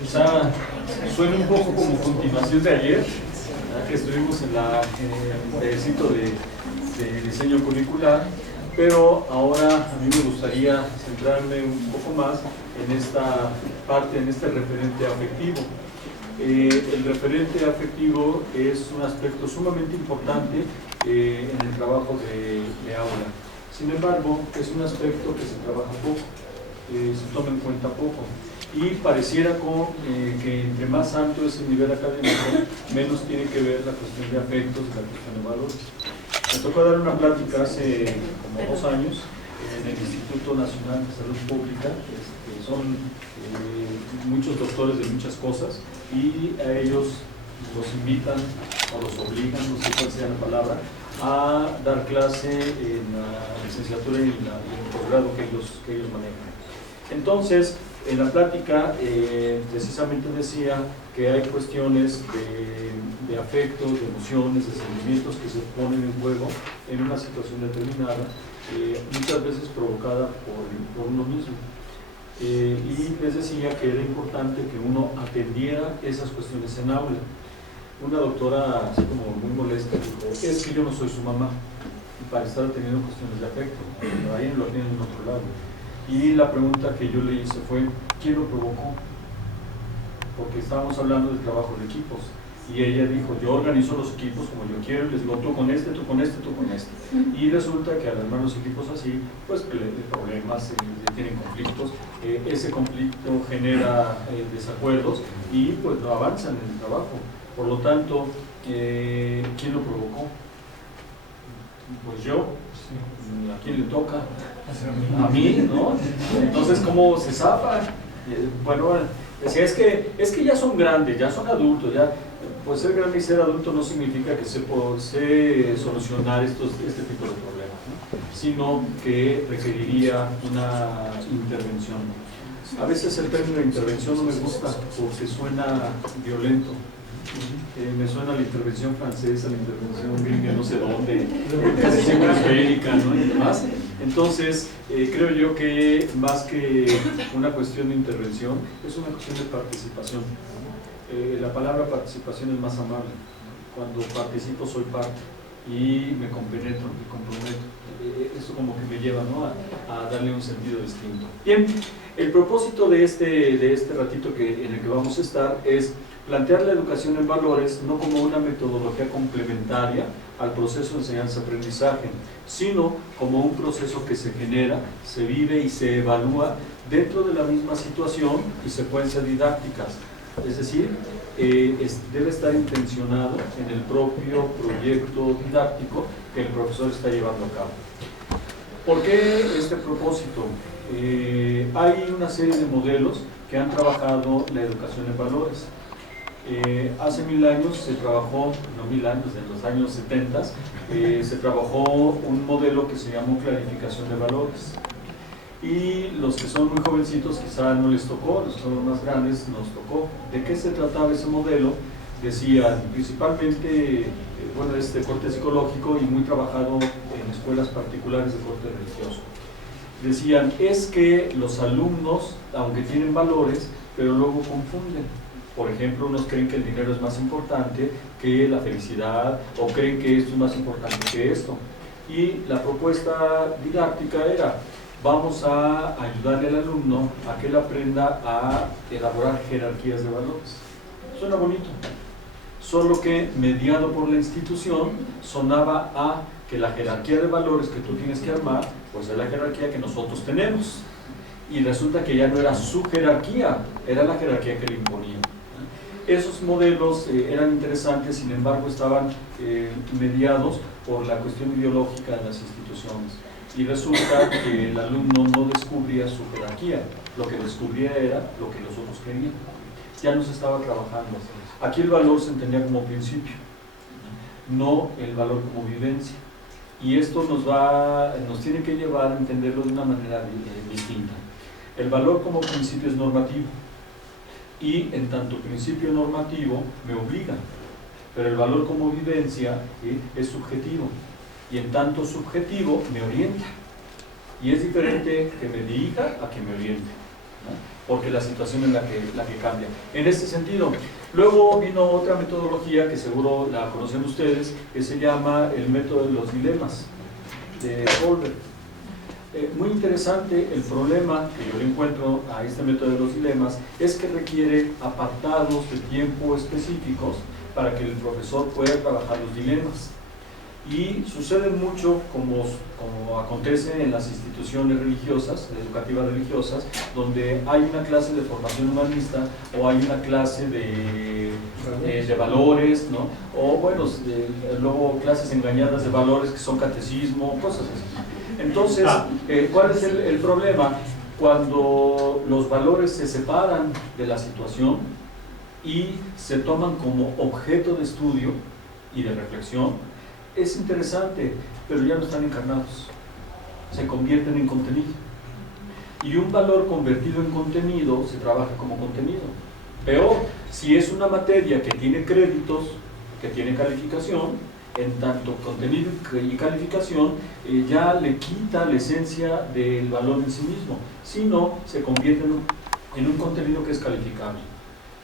Quizá suena un poco como continuación de ayer, que estuvimos en el pedacito de diseño curricular, pero ahora a mí me gustaría centrarme un poco más en esta parte, en este referente afectivo. El referente afectivo es un aspecto sumamente importante en el trabajo de aula. Sin embargo, es un aspecto que se trabaja poco, se toma en cuenta poco. Y pareciera que entre más alto es el nivel académico, menos tiene que ver la cuestión de afectos y la cuestión de valores. Me tocó dar una plática hace como 2 años en el Instituto Nacional de Salud Pública. Son muchos doctores de muchas cosas y a ellos los invitan o los obligan, no sé cuál sea la palabra, a dar clase en la licenciatura y en el posgrado que ellos manejan. Entonces, en la plática precisamente decía que hay cuestiones de afectos, de emociones, de sentimientos que se ponen en juego en una situación determinada, muchas veces provocada por uno mismo. Y les decía que era importante que uno atendiera esas cuestiones en aula. Una doctora, así como muy molesta, dijo: es que yo no soy su mamá, y para estar teniendo cuestiones de afecto, pero ahí lo tienen en otro lado. Y la pregunta que yo le hice fue: ¿quién lo provocó? Porque estábamos hablando del trabajo de equipos. Y ella dijo: yo organizo los equipos como yo quiero, les digo tú con este, tú con este, tú con este. Y resulta que al armar los equipos así, pues problemas, tienen conflictos, ese conflicto genera desacuerdos y pues no avanzan en el trabajo. Por lo tanto, ¿quién lo provocó? Pues yo. ¿A quién le toca? A mí, ¿no? Entonces, ¿cómo se zafa? Bueno, decía, es que ya son grandes, ya son adultos, ya. Pues ser grande y ser adulto no significa que se puede solucionar este tipo de problemas, ¿no? Sino que requeriría una intervención. A veces el término de intervención no me gusta porque suena violento. Me suena la intervención francesa, la intervención gringa, no sé dónde, casi siempre América, ¿no? Y demás. Entonces, creo yo que más que una cuestión de intervención, es una cuestión de participación. La palabra participación es más amable. Cuando participo soy parte y me compenetro, me comprometo. Eso como que me lleva, ¿no?, a darle un sentido distinto. Bien, el propósito de este ratito en el que vamos a estar es plantear la educación en valores no como una metodología complementaria al proceso de enseñanza-aprendizaje, sino como un proceso que se genera, se vive y se evalúa dentro de la misma situación y secuencias didácticas. Es decir, debe estar intencionado en el propio proyecto didáctico que el profesor está llevando a cabo. ¿Por qué este propósito? Hay una serie de modelos que han trabajado la educación en valores. Hace 1000 años se trabajó, no 1000 años, en los años 70, se trabajó un modelo que se llamó clarificación de valores. Y los que son muy jovencitos quizá no les tocó, los que son los más grandes nos tocó. ¿De qué se trataba ese modelo? Decía, principalmente, bueno, es de corte psicológico y muy trabajado en escuelas particulares de corte religioso. Decían, es que los alumnos, aunque tienen valores, pero luego confunden. Por ejemplo, unos creen que el dinero es más importante que la felicidad, o creen que esto es más importante que esto. Y la propuesta didáctica era: vamos a ayudarle al alumno a que él aprenda a elaborar jerarquías de valores. Suena bonito, solo que mediado por la institución sonaba a que la jerarquía de valores que tú tienes que armar, pues es la jerarquía que nosotros tenemos. Y resulta que ya no era su jerarquía, era la jerarquía que le imponía. Esos modelos eran interesantes, sin embargo estaban mediados por la cuestión ideológica de las instituciones. Y resulta que el alumno no descubría su jerarquía, lo que descubría era lo que los otros querían. Ya no se estaba trabajando. Aquí el valor se entendía como principio, no el valor como vivencia. Y esto nos tiene que llevar a entenderlo de una manera distinta. El valor como principio es normativo, y en tanto principio normativo me obliga, pero el valor como vivencia, ¿sí?, es subjetivo. Y en tanto subjetivo me orienta, y es diferente que me dirija a que me oriente, ¿no? porque la situación es la que cambia. En este sentido, luego vino otra metodología que seguro la conocen ustedes, que se llama el método de los dilemas de Solver. Muy interesante. El problema que yo le encuentro a este método de los dilemas es que requiere apartados de tiempo específicos para que el profesor pueda trabajar los dilemas. Y sucede mucho como acontece en las instituciones religiosas, educativas religiosas, donde hay una clase de formación humanista o hay una clase de valores, ¿no? O bueno, luego clases engañadas de valores que son catecismo, cosas así. Entonces, ¿cuál es el problema? Cuando los valores se separan de la situación y se toman como objeto de estudio y de reflexión, es interesante, pero ya no están encarnados, se convierten en contenido. Y un valor convertido en contenido se trabaja como contenido. Peor, si es una materia que tiene créditos, que tiene calificación, en tanto contenido y calificación ya le quita la esencia del valor en sí mismo, sino se convierte en un contenido que es calificable.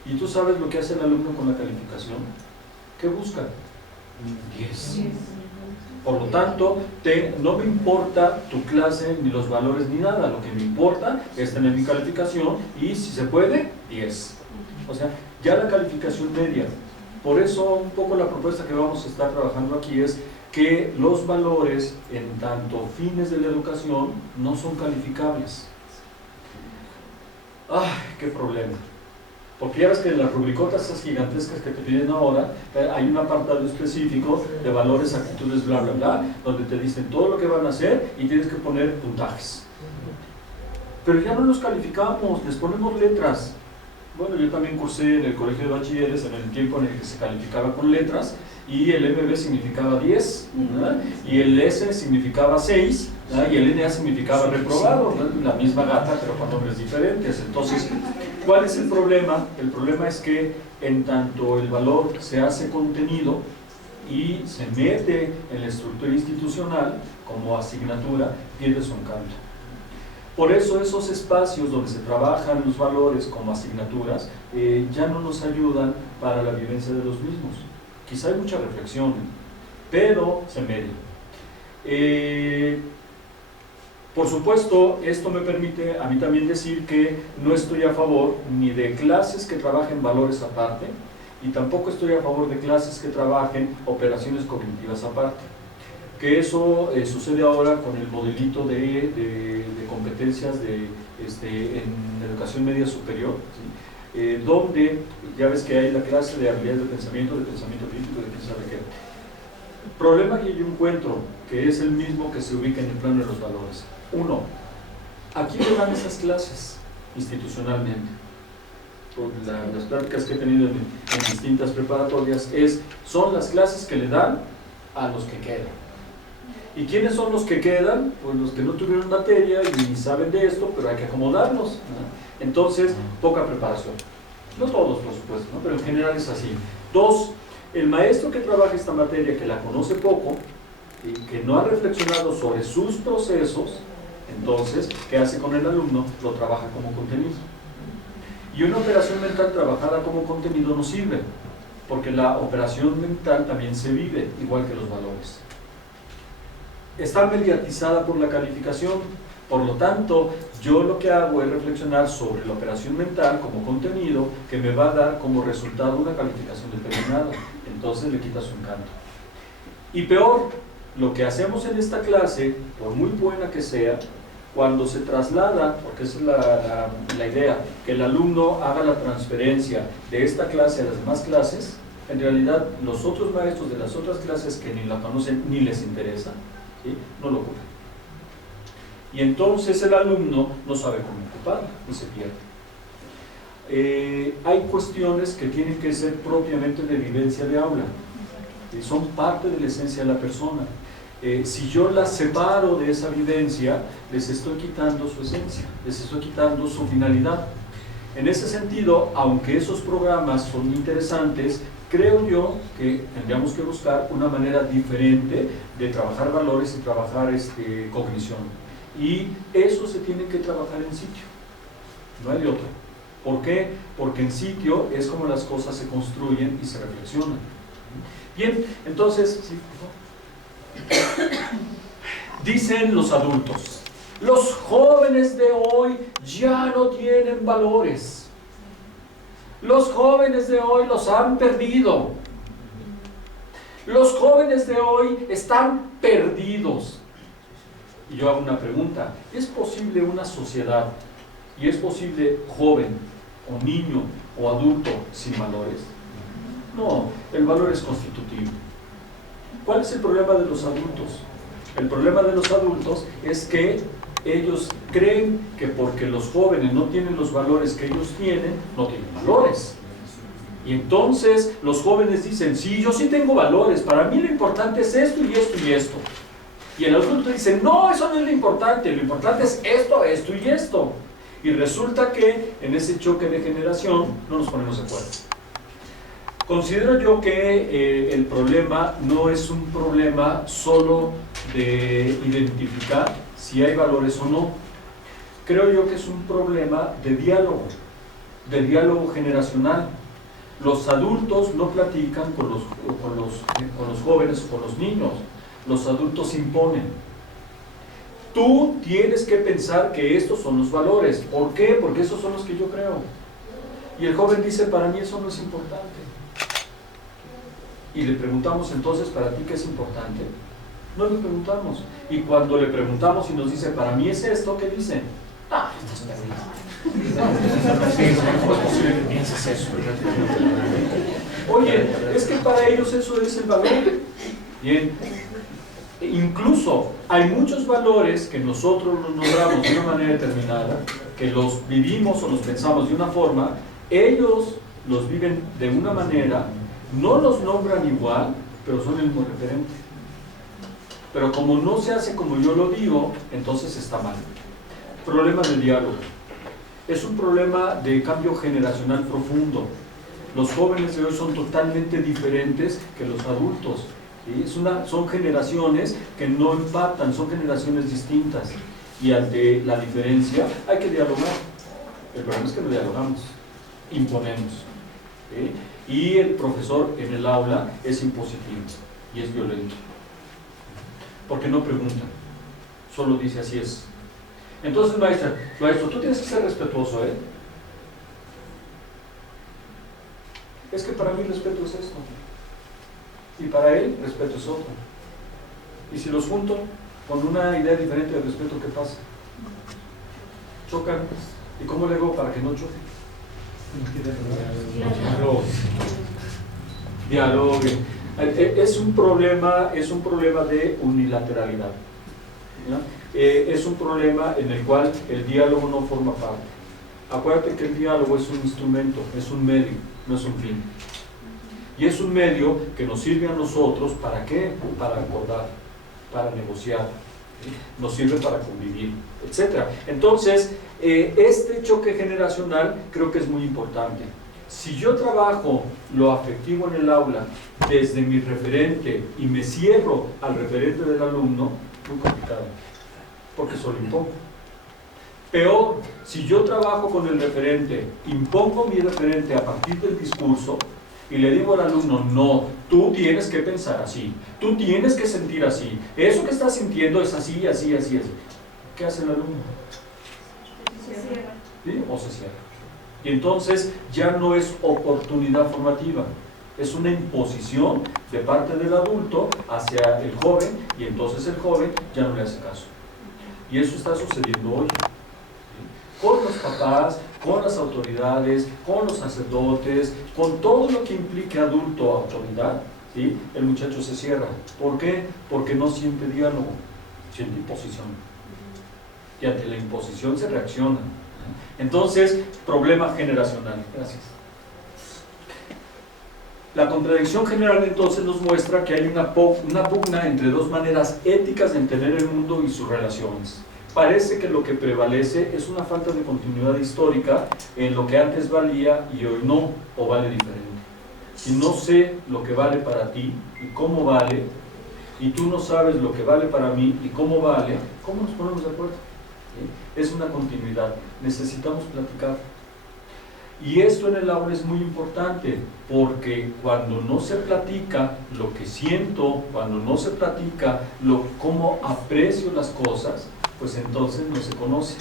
¿Y tú sabes lo que hace el alumno con la calificación? ¿Qué busca? 10. Por lo tanto, no me importa tu clase, ni los valores, ni nada. Lo que me importa es tener mi calificación y, si se puede, 10. O sea, ya la calificación media. Por eso, un poco la propuesta que vamos a estar trabajando aquí es que los valores, en tanto fines de la educación, no son calificables. ¡Ay, qué problema! Porque ya ves que en las rubricotas esas gigantescas que te piden ahora, hay un apartado específico de valores, actitudes, bla, bla, bla, donde te dicen todo lo que van a hacer y tienes que poner puntajes. Pero ya no los calificamos, les ponemos letras. Bueno, yo también cursé en el colegio de bachilleres en el tiempo en el que se calificaba con letras, y el MB significaba 10, ¿verdad? Y el S significaba 6, ¿verdad? Y el NA significaba reprobado, ¿verdad? La misma gata, pero con nombres diferentes. Entonces, ¿cuál es el problema? El problema es que en tanto el valor se hace contenido y se mete en la estructura institucional como asignatura, pierde su encanto. Por eso esos espacios donde se trabajan los valores como asignaturas ya no nos ayudan para la vivencia de los mismos. Quizá hay mucha reflexión, pero se media. Por supuesto, esto me permite a mí también decir que no estoy a favor ni de clases que trabajen valores aparte, y tampoco estoy a favor de clases que trabajen operaciones cognitivas aparte. Que eso sucede ahora con el modelito de competencias en educación media superior, ¿sí? Donde ya ves que hay la clase de habilidades de pensamiento crítico, de quién sabe qué. El problema que yo encuentro, que es el mismo que se ubica en el plano de los valores. Uno, ¿a quién le dan esas clases institucionalmente? Por las prácticas que he tenido en distintas preparatorias, son las clases que le dan a los que quedan. ¿Y quiénes son los que quedan? Pues los que no tuvieron materia y saben de esto, pero hay que acomodarlos, ¿no? Entonces, poca preparación. No todos, por supuesto, ¿no? Pero en general es así. Dos, el maestro que trabaja esta materia, que la conoce poco y que no ha reflexionado sobre sus procesos, entonces, ¿qué hace con el alumno? Lo trabaja como contenido. Y una operación mental trabajada como contenido no sirve, porque la operación mental también se vive, igual que los valores. Está mediatizada por la calificación, por lo tanto, yo lo que hago es reflexionar sobre la operación mental como contenido que me va a dar como resultado una calificación determinada. Entonces le quita su encanto. Y peor, lo que hacemos en esta clase, por muy buena que sea, cuando se traslada, porque esa es la idea, que el alumno haga la transferencia de esta clase a las demás clases, en realidad los otros maestros de las otras clases que ni la conocen ni les interesa, ¿sí? No lo ocupan. Y entonces el alumno no sabe cómo ocuparla y se pierde. Hay cuestiones que tienen que ser propiamente de vivencia de aula, y son parte de la esencia de la persona. Si yo las separo de esa vivencia, les estoy quitando su esencia, les estoy quitando su finalidad. En ese sentido, aunque esos programas son interesantes, creo yo que tendríamos que buscar una manera diferente de trabajar valores y trabajar cognición. Y eso se tiene que trabajar en sitio. no hay de otra. ¿Por qué? Porque en sitio es como las cosas se construyen y se reflexionan. Bien, entonces, ¿sí? Dicen los adultos, los jóvenes de hoy ya no tienen valores. Los jóvenes de hoy los han perdido. Los jóvenes de hoy están perdidos. Y yo hago una pregunta, ¿es posible una sociedad y es posible joven o niño o adulto sin valores? No, el valor es constitutivo. ¿Cuál es el problema de los adultos? El problema de los adultos es que ellos creen que porque los jóvenes no tienen los valores que ellos tienen, no tienen valores. Y entonces los jóvenes dicen, sí, yo sí tengo valores, para mí lo importante es esto y esto y esto. Y el adulto dice, no, eso no es lo importante es esto, esto y esto. Y resulta que en ese choque de generación no nos ponemos de acuerdo. Considero yo que el problema no es un problema solo de identificar si hay valores o no. Creo yo que es un problema de diálogo generacional. Los adultos no platican con los jóvenes o con los niños. Los adultos imponen. Tú tienes que pensar que estos son los valores. ¿Por qué? Porque esos son los que yo creo. Y el joven dice, para mí eso no es importante. Y le preguntamos entonces, ¿para ti qué es importante? No le preguntamos. Y cuando le preguntamos y nos dice, para mí es esto, ¿qué dice? Ah, estás perdido. ¿Cómo es posible que pienses eso? Oye, es que para ellos eso es el valor. Bien. Incluso hay muchos valores que nosotros los nombramos de una manera determinada, que los vivimos o los pensamos de una forma, ellos los viven de una manera, no los nombran igual, pero son el mismo referente. Pero como no se hace como yo lo digo, entonces está mal. Problema de diálogo. Es un problema de cambio generacional profundo. Los jóvenes de hoy son totalmente diferentes que los adultos. ¿Sí? Son generaciones que no empatan, son generaciones distintas. Y ante la diferencia hay que dialogar. El problema es que no dialogamos, imponemos. ¿Sí? Y el profesor en el aula es impositivo y es violento. Porque no pregunta, solo dice así es. Entonces, maestro, tú tienes que ser respetuoso, ¿eh? Es que para mí respeto es esto. Y para él, respeto es otro. Y si los junto con una idea diferente de respeto, ¿qué pasa? Chocan. ¿Y cómo le hago para que no choque? Dialoguen. Es un problema de unilateralidad. Es un problema en el cual el diálogo no forma parte. Acuérdate que el diálogo es un instrumento, es un medio, no es un fin. Y es un medio que nos sirve a nosotros, ¿para qué? Para acordar, para negociar, ¿sí? Nos sirve para convivir, etc. Entonces, este choque generacional creo que es muy importante. Si yo trabajo lo afectivo en el aula desde mi referente y me cierro al referente del alumno, muy complicado, porque solo impongo. Peor, si yo trabajo con el referente, impongo mi referente a partir del discurso y le digo al alumno, no, tú tienes que pensar así, tú tienes que sentir así, eso que estás sintiendo es así, así, así, así. ¿Qué hace el alumno? Se cierra. ¿Sí? O se cierra. Y entonces ya no es oportunidad formativa, es una imposición de parte del adulto hacia el joven, y entonces el joven ya no le hace caso. Y eso está sucediendo hoy. ¿Sí? Con los papás, con las autoridades, con los sacerdotes, con todo lo que implique adulto autoridad, ¿sí? El muchacho se cierra. ¿Por qué? Porque no siente diálogo, siente imposición. Y ante la imposición se reacciona. Entonces, problema generacional. Gracias. La contradicción general entonces nos muestra que hay una pugna entre dos maneras éticas de entender el mundo y sus relaciones. Parece que lo que prevalece es una falta de continuidad histórica en lo que antes valía y hoy no, o vale diferente. Si no sé lo que vale para ti y cómo vale, y tú no sabes lo que vale para mí y cómo vale, ¿cómo nos ponemos de acuerdo? ¿Sí? Es una continuidad. necesitamos platicar. Y esto en el aula es muy importante, porque cuando no se platica lo que siento, cuando no se platica cómo aprecio las cosas, pues entonces no se conoce.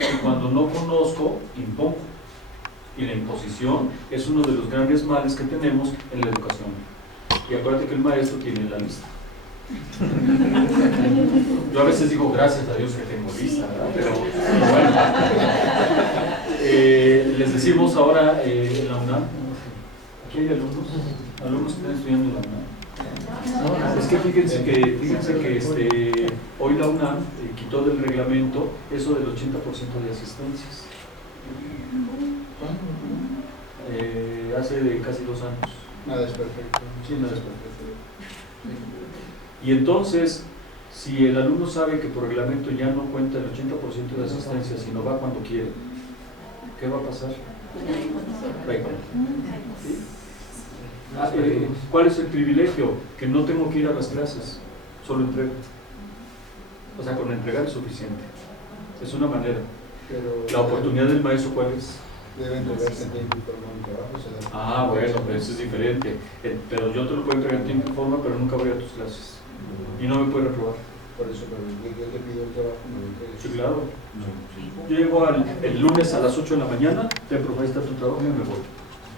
Y cuando no conozco, impongo. Y la imposición es uno de los grandes males que tenemos en la educación. Y acuérdate que el maestro tiene la lista. Yo a veces digo, gracias a Dios que tengo lista, ¿verdad? Pero bueno. Les decimos ahora en la UNAM, aquí hay alumnos que están estudiando en la UNAM. Es que fíjense que hoy la UNAM quitó del reglamento eso del 80% de asistencias. Hace casi 2 años. Nada es perfecto. Sí, nada es perfecto. Y entonces, si el alumno sabe que por reglamento ya no cuenta el 80% de asistencia, sino va cuando quiere, ¿qué va a pasar? ¿Cuál es el privilegio? Que no tengo que ir a las clases, solo entrego. O sea, con entregar es suficiente. Es una manera. Pero ¿La oportunidad del maestro cuál es? debe entregarse en tiempo y forma un trabajo. Bueno, pero eso es diferente. Pero yo te lo puedo entregar en tiempo y forma, pero nunca voy a tus clases. Y no me puede reprobar. Por eso, pero yo te pido el trabajo, me lo entregues. Sí, claro. Yo llego el lunes a las 8 de la mañana, te ahí está tu trabajo y me voy.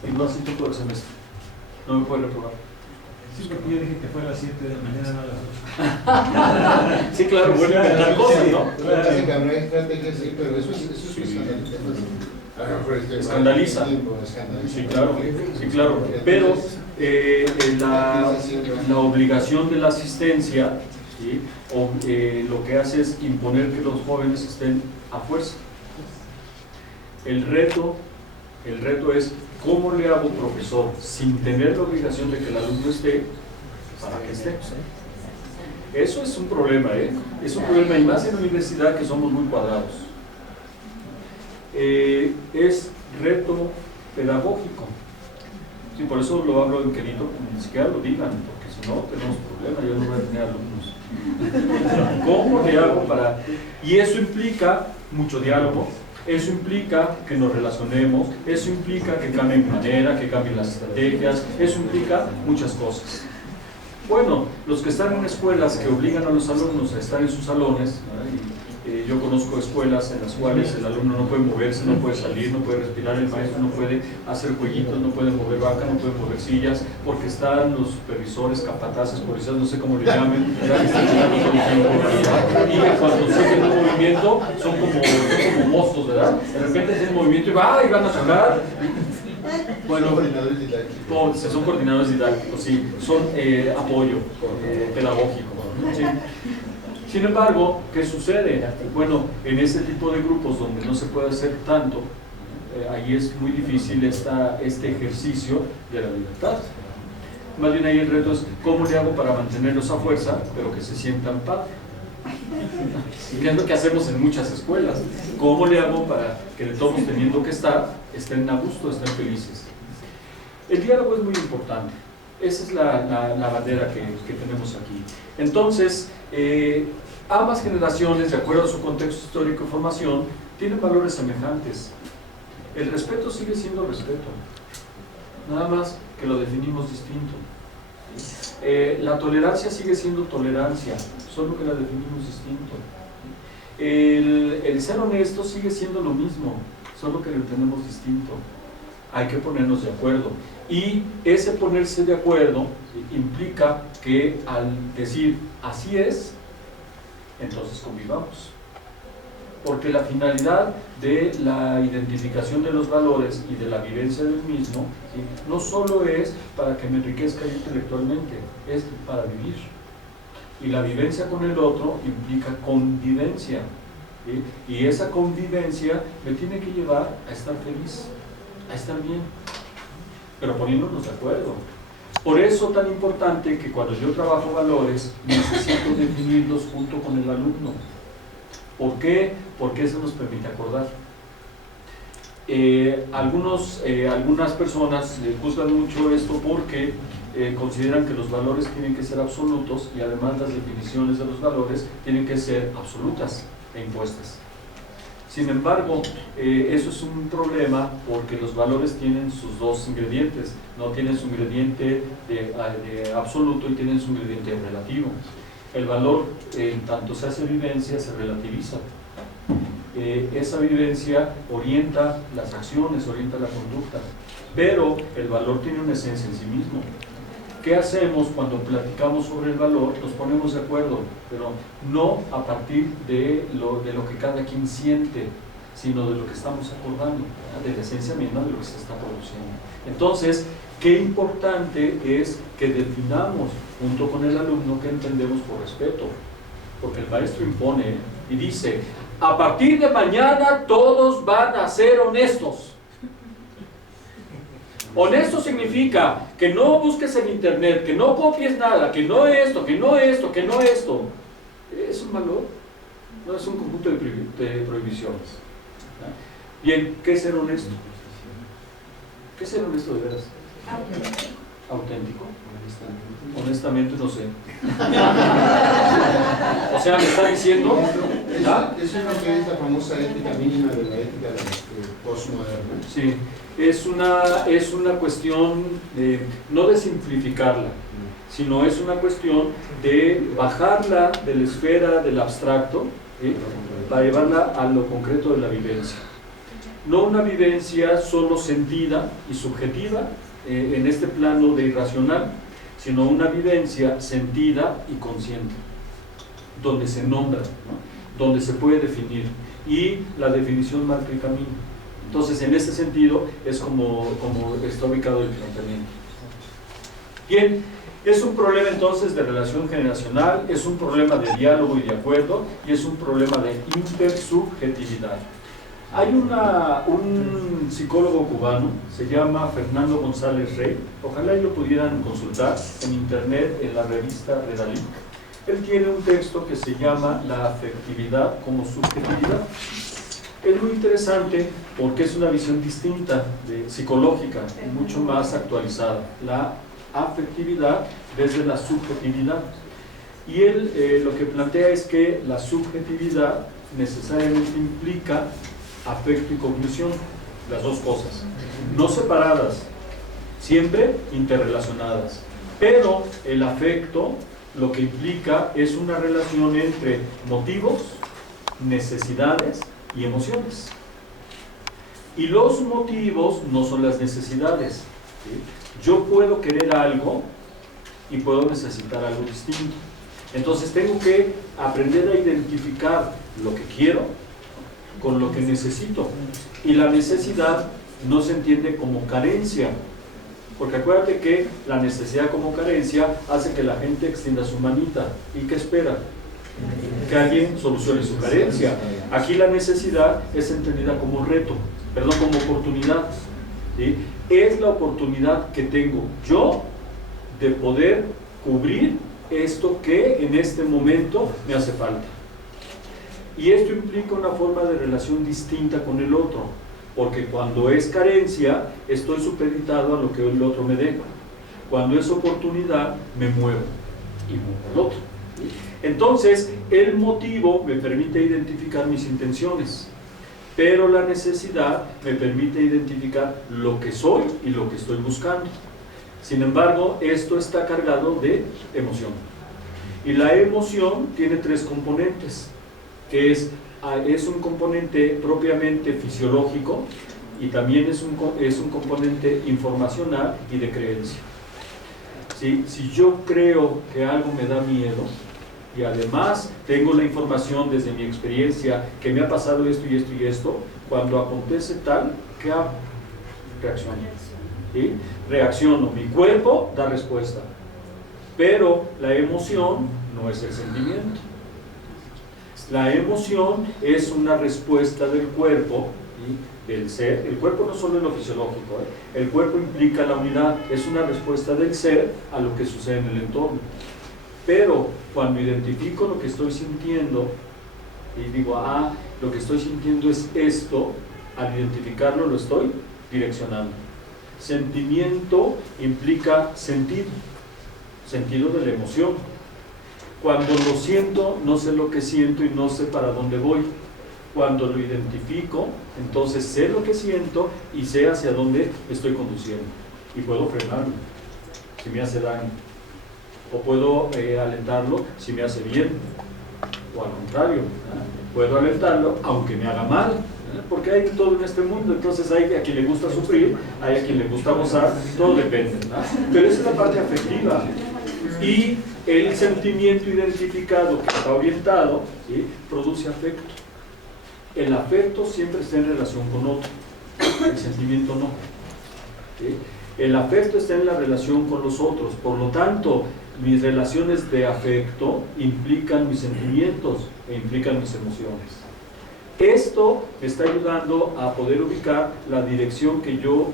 Y no asisto todo el semestre. No me puede reprobar. Sí, porque yo dije que fue a las 7 de la mañana, no a las 8. Sí, claro, vuelve a inventar cosas, ¿no? Parece que habrá estrategias, sí, pero eso es escandaliza. Sí, claro, sí, claro. Pero la obligación de la asistencia, ¿sí? Lo que hace es imponer que los jóvenes estén a fuerza. El reto es cómo le hago, profesor, sin tener la obligación de que el alumno esté, para que esté. Eso es un problema, es un problema, y más en la universidad, que somos muy cuadrados. Es reto pedagógico. Sí, por eso lo hablo en querido, ni siquiera lo digan, porque si no tenemos problemas, yo no voy a tener alumnos. ¿Cómo le hago para...? Y eso implica mucho diálogo, eso implica que nos relacionemos, eso implica que cambien manera, que cambien las estrategias, eso implica muchas cosas. Bueno, los que están en escuelas que obligan a los alumnos a estar en sus salones, yo conozco escuelas en las cuales el alumno no puede moverse, no puede salir, no puede respirar, el maestro no puede hacer jueguitos, no puede mover vaca, no puede mover sillas, porque están los supervisores, capataces, policías, no sé cómo le llamen, y cuando siguen un movimiento son como moscos, ¿verdad? De repente hacen movimiento y van a chocar. Bueno, son coordinadores didácticos, sí, son apoyo pedagógico, ¿sí? Sin embargo, ¿qué sucede? Bueno, en este tipo de grupos donde no se puede hacer tanto, ahí es muy difícil este ejercicio de la libertad. Más bien ahí el reto es cómo le hago para mantenerlos a fuerza, pero que se sientan parte. Y es lo que hacemos en muchas escuelas. ¿Cómo le hago para que todos, teniendo que estar, estén a gusto, estén felices? El diálogo es muy importante. Esa es la bandera que tenemos aquí. Entonces, ambas generaciones, de acuerdo a su contexto histórico y formación, tienen valores semejantes. El respeto sigue siendo respeto, nada más que lo definimos distinto. La tolerancia sigue siendo tolerancia, solo que la definimos distinto. El ser honesto sigue siendo lo mismo, solo que lo entendemos distinto. Hay que ponernos de acuerdo. Y ese ponerse de acuerdo implica que al decir así es, entonces convivamos. Porque la finalidad de la identificación de los valores y de la vivencia del mismo, ¿sí?, no solo es para que me enriquezca intelectualmente, es para vivir. Y la vivencia con el otro implica convivencia, ¿sí? Y esa convivencia me tiene que llevar a estar feliz, a estar bien, pero poniéndonos de acuerdo. Por eso tan importante que cuando yo trabajo valores, necesito definirlos junto con el alumno. ¿Por qué? Porque eso nos permite acordar. Algunas personas juzgan mucho esto porque consideran que los valores tienen que ser absolutos y además las definiciones de los valores tienen que ser absolutas e impuestas. Sin embargo, eso es un problema porque los valores tienen sus dos ingredientes, no tienen su ingrediente de absoluto y tienen su ingrediente relativo. El valor, en tanto se hace vivencia, se relativiza. Esa vivencia orienta las acciones, orienta la conducta, pero el valor tiene una esencia en sí mismo. ¿Qué hacemos cuando platicamos sobre el valor? Nos ponemos de acuerdo, pero no a partir de lo que cada quien siente, sino de lo que estamos acordando, de la esencia misma de lo que se está produciendo. Entonces, qué importante es que definamos junto con el alumno qué entendemos por respeto, porque el maestro impone y dice: a partir de mañana todos van a ser honestos. Honesto significa que no busques en internet, que no copies nada, que no esto, que no esto, que no esto. ¿Es un valor? No, es un conjunto de prohibiciones. Bien, ¿qué es ser honesto? ¿Qué es ser honesto de veras? ¿Auténtico? Honestamente no sé. O sea, me está diciendo... ¿Ah? Eso es lo que es la famosa ética mínima de la ética postmoderna. Sí, es una cuestión no de simplificarla, sino es una cuestión de bajarla de la esfera del abstracto, ¿sí?, para llevarla a lo concreto de la vivencia. No una vivencia solo sentida y subjetiva en este plano de irracional, sino una vivencia sentida y consciente, donde se nombra, ¿no?, donde se puede definir, y la definición marca el camino. Entonces, en ese sentido, es como está ubicado el planteamiento. Bien, es un problema entonces de relación generacional, es un problema de diálogo y de acuerdo, y es un problema de intersubjetividad. Hay un psicólogo cubano, se llama Fernando González Rey, ojalá y lo pudieran consultar en internet, en la revista Redalí. Él tiene un texto que se llama La afectividad como subjetividad. Es muy interesante porque es una visión distinta, psicológica, mucho más actualizada. La afectividad desde la subjetividad. Y él lo que plantea es que la subjetividad necesariamente implica afecto y cognición, las dos cosas, no separadas, siempre interrelacionadas. Pero el afecto lo que implica es una relación entre motivos, necesidades y emociones. Y los motivos no son las necesidades, ¿sí? Yo puedo querer algo y puedo necesitar algo distinto. Entonces tengo que aprender a identificar lo que quiero con lo que necesito. Y la necesidad no se entiende como carencia, porque acuérdate que la necesidad como carencia hace que la gente extienda su manita. ¿Y qué espera? Que alguien solucione su carencia. Aquí la necesidad es entendida como reto, como oportunidad, ¿sí? Es la oportunidad que tengo yo de poder cubrir esto que en este momento me hace falta. Y esto implica una forma de relación distinta con el otro, porque cuando es carencia, estoy supeditado a lo que el otro me dé. Cuando es oportunidad, me muevo y muevo al otro. Entonces, el motivo me permite identificar mis intenciones, pero la necesidad me permite identificar lo que soy y lo que estoy buscando. Sin embargo, esto está cargado de emoción. Y la emoción tiene tres componentes, que es un componente propiamente fisiológico y también es un componente informacional y de creencia. ¿Sí? Si yo creo que algo me da miedo y además tengo la información desde mi experiencia que me ha pasado esto y esto y esto, cuando acontece tal, ¿qué hago? Reacciono. ¿Sí? Reacciono, mi cuerpo da respuesta, pero la emoción no es el sentimiento. La emoción es una respuesta del cuerpo, ¿sí?, del ser. El cuerpo no solo es lo fisiológico, el cuerpo implica la unidad, es una respuesta del ser a lo que sucede en el entorno. Pero cuando identifico lo que estoy sintiendo y digo, lo que estoy sintiendo es esto, al identificarlo lo estoy direccionando. Sentimiento implica sentido de la emoción. Cuando lo siento, no sé lo que siento y no sé para dónde voy. Cuando lo identifico, entonces sé lo que siento y sé hacia dónde estoy conduciendo. Y puedo frenarlo si me hace daño. O puedo alentarlo si me hace bien. O al contrario, puedo alentarlo aunque me haga mal. Porque hay de todo en este mundo, entonces hay a quien le gusta sufrir, hay a quien le gusta gozar, todo depende, ¿verdad? Pero esa es la parte afectiva. Y el sentimiento identificado que está orientado, ¿sí?, produce afecto. El afecto siempre está en relación con otro, el sentimiento no, ¿sí? El afecto está en la relación con los otros, por lo tanto, mis relaciones de afecto implican mis sentimientos e implican mis emociones. Esto me está ayudando a poder ubicar la dirección que yo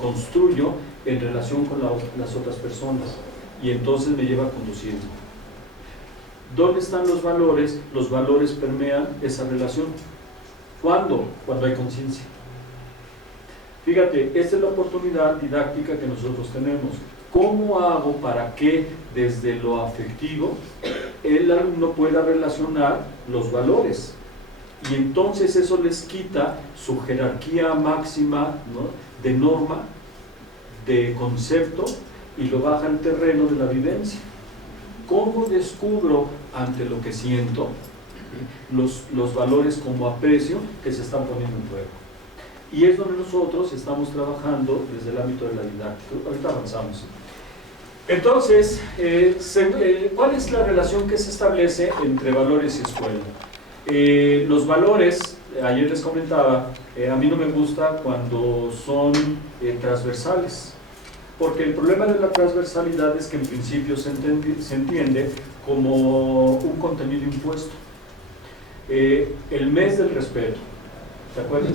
construyo en relación con las otras personas, y entonces me lleva a conducir. ¿Dónde están los valores? Los valores permean esa relación. ¿Cuándo? Cuando hay conciencia. Fíjate, esta es la oportunidad didáctica que nosotros tenemos. ¿Cómo hago para que desde lo afectivo el alumno pueda relacionar los valores? Y entonces eso les quita su jerarquía máxima, ¿no?, de norma, de concepto, y lo baja al terreno de la vivencia. ¿Cómo descubro ante lo que siento los valores como aprecio que se están poniendo en juego? Y es donde nosotros estamos trabajando desde el ámbito de la didáctica. Ahorita avanzamos. Entonces, ¿cuál es la relación que se establece entre valores y escuela? Los valores, ayer les comentaba, a mí no me gusta cuando son transversales, porque el problema de la transversalidad es que en principio se entiende como un contenido impuesto. El mes del respeto, ¿te acuerdas?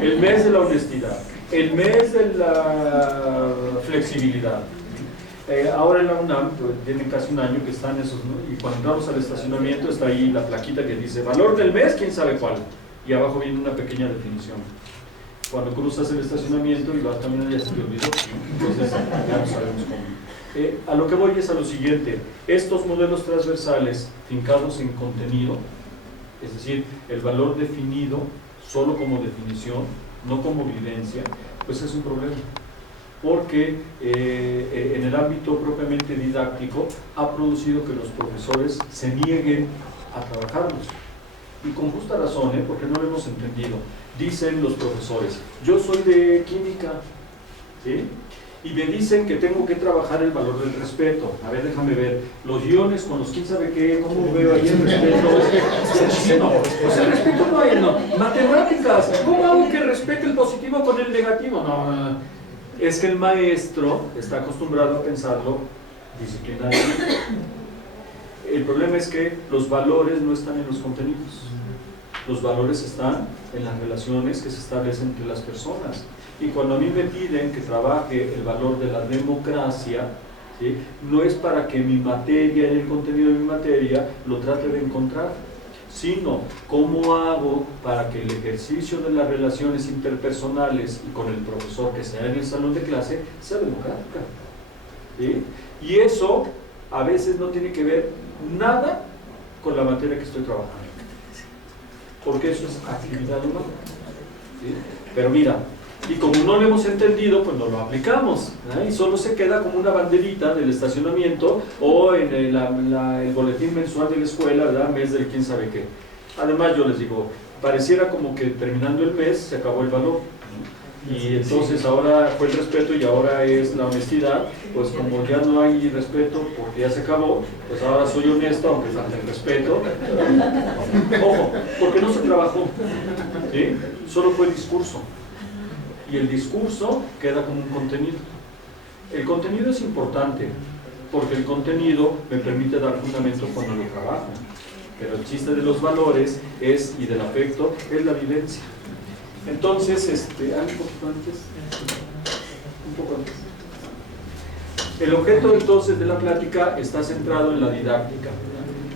El mes de la honestidad, el mes de la flexibilidad. Ahora en la UNAM, tienen casi un año que están esos, ¿no? Y cuando entramos al estacionamiento está ahí la plaquita que dice valor del mes, quién sabe cuál, y abajo viene una pequeña definición. Cuando cruzas el estacionamiento y vas caminando ya se te olvidó, entonces ya no sabemos cómo. A lo que voy es a lo siguiente: estos modelos transversales fincados en contenido, es decir, el valor definido solo como definición, no como vivencia, pues es un problema. Porque en el ámbito propiamente didáctico ha producido que los profesores se nieguen a trabajarlos. Y con justa razón, porque no lo hemos entendido. Dicen los profesores, yo soy de química, ¿sí?, y me dicen que tengo que trabajar el valor del respeto. A ver, déjame ver, los iones con los quién sabe qué, ¿cómo veo ahí el respeto? No, pues el respeto no hay, no. Matemáticas, ¿cómo hago que respete el positivo con el negativo? No. Es que el maestro está acostumbrado a pensarlo disciplinariamente. El problema es que los valores no están en los contenidos. Los valores están en las relaciones que se establecen entre las personas. Y cuando a mí me piden que trabaje el valor de la democracia, ¿sí?, no es para que mi materia y el contenido de mi materia lo trate de encontrar, sino cómo hago para que el ejercicio de las relaciones interpersonales y con el profesor que sea en el salón de clase sea democrática, ¿sí? Y eso a veces no tiene que ver nada con la materia que estoy trabajando, porque eso es actividad humana, ¿sí? Pero mira, y como no lo hemos entendido, pues no lo aplicamos, ¿eh? Y solo se queda como una banderita del estacionamiento o en el boletín mensual de la escuela, ¿verdad?, mes del quién sabe qué. Además, yo les digo, pareciera como que terminando el mes se acabó el valor, ¿no? Y entonces ahora fue el respeto y ahora es la honestidad. Pues como ya no hay respeto porque ya se acabó, pues ahora soy honesto aunque falte el respeto. Ojo, porque no se trabajó, ¿sí? Solo fue discurso. Y el discurso queda como un contenido. El contenido es importante, porque el contenido me permite dar fundamento cuando lo trabajo. Pero el chiste de los valores y del afecto es la vivencia. Entonces, un poquito antes. Un poco antes. El objeto entonces de la plática está centrado en la didáctica.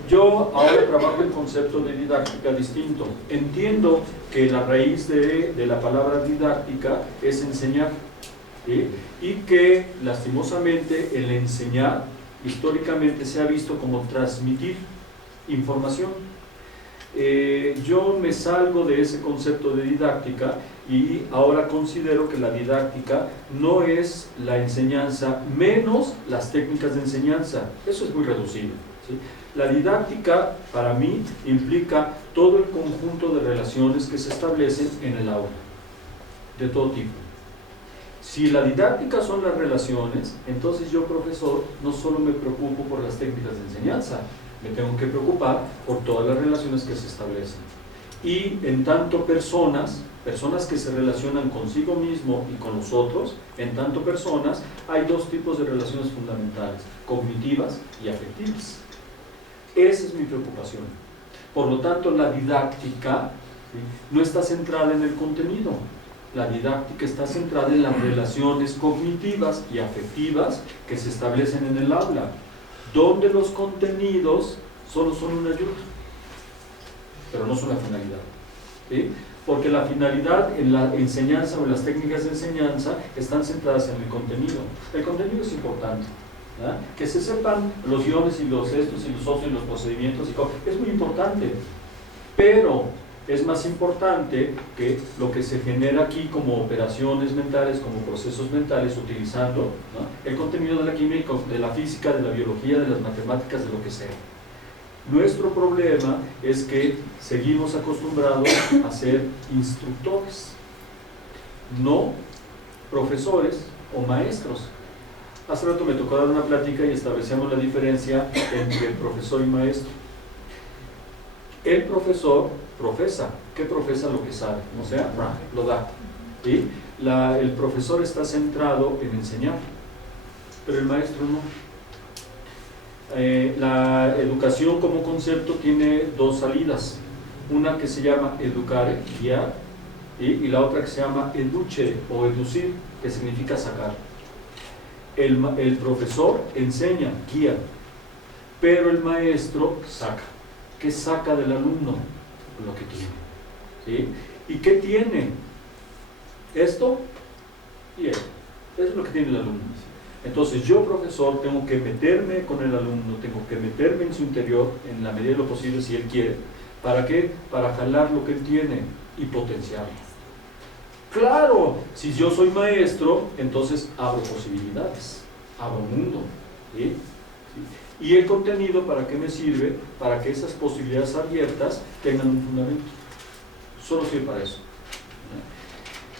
Yo ahora trabajo el concepto de didáctica distinto. Entiendo que la raíz de la palabra didáctica es enseñar, ¿sí? Y que lastimosamente el enseñar históricamente se ha visto como transmitir información. yo me salgo de ese concepto de didáctica y ahora considero que la didáctica no es la enseñanza menos las técnicas de enseñanza. Eso es muy reducido, ¿sí? La didáctica para mí implica todo el conjunto de relaciones que se establecen en el aula, de todo tipo. Si la didáctica son las relaciones, entonces yo, profesor, no solo me preocupo por las técnicas de enseñanza, me tengo que preocupar por todas las relaciones que se establecen. Y en tanto personas que se relacionan consigo mismo y con los otros, en tanto personas, hay dos tipos de relaciones fundamentales, cognitivas y afectivas. Esa es mi preocupación. Por lo tanto, la didáctica, ¿sí?, no está centrada en el contenido. La didáctica está centrada en las relaciones cognitivas y afectivas que se establecen en el aula, donde los contenidos solo son una ayuda, pero no son la finalidad, ¿sí? Porque la finalidad en la enseñanza o en las técnicas de enseñanza están centradas en el contenido. El contenido es importante, ¿verdad? Que se sepan los guiones y los estos y los otros y los procedimientos y cosas, es muy importante, pero es más importante que lo que se genera aquí como operaciones mentales, como procesos mentales, utilizando, ¿no?, el contenido de la química, de la física, de la biología, de las matemáticas, de lo que sea. Nuestro problema es que seguimos acostumbrados a ser instructores, no profesores o maestros. Hace rato me tocó dar una plática y establecíamos la diferencia entre profesor y maestro. El profesor profesa. ¿Qué profesa? Lo que sabe, o sea, lo da. ¿Sí? El profesor está centrado en enseñar, pero el maestro no. La educación como concepto tiene dos salidas, una que se llama educare, guiar, y la otra que se llama educere o educir, que significa sacar. El profesor enseña, guía, pero el maestro saca. ¿Qué saca del alumno? Lo que tiene, ¿sí? ¿Y qué tiene? Esto y esto. Eso es lo que tiene el alumno. Entonces yo, profesor, tengo que meterme con el alumno, tengo que meterme en su interior en la medida de lo posible si él quiere. ¿Para qué? Para jalar lo que él tiene y potenciarlo. Claro, si yo soy maestro, entonces abro posibilidades, abro mundo, ¿sí? ¿Sí? ¿Y el contenido para qué me sirve? Para que esas posibilidades abiertas tengan un fundamento. Solo sirve para eso.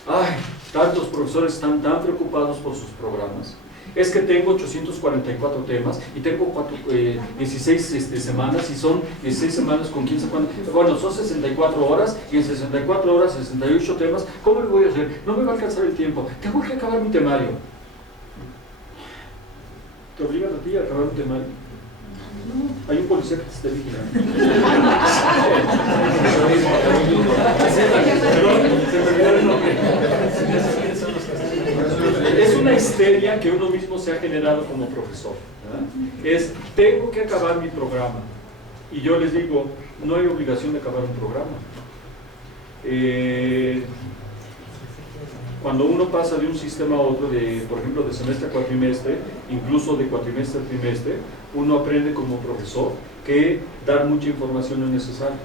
Ay, tantos profesores están tan preocupados por sus programas. Es que tengo 844 temas y tengo 16 semanas, y son 16 semanas con 15, bueno, son 64 horas, y en 64 horas 68 temas. ¿Cómo lo voy a hacer? No me va a alcanzar el tiempo, tengo que acabar mi temario. ¿Te obligan a ti a acabar un temario? No, hay un policía que te esté vigilando. Es una histeria que uno mismo se ha generado como profesor, ¿verdad? Es, tengo que acabar mi programa. Y yo les digo, no hay obligación de acabar un programa. Cuando uno pasa de un sistema a otro, por ejemplo, de semestre a cuatrimestre, incluso de cuatrimestre a trimestre, uno aprende como profesor que dar mucha información no es necesario.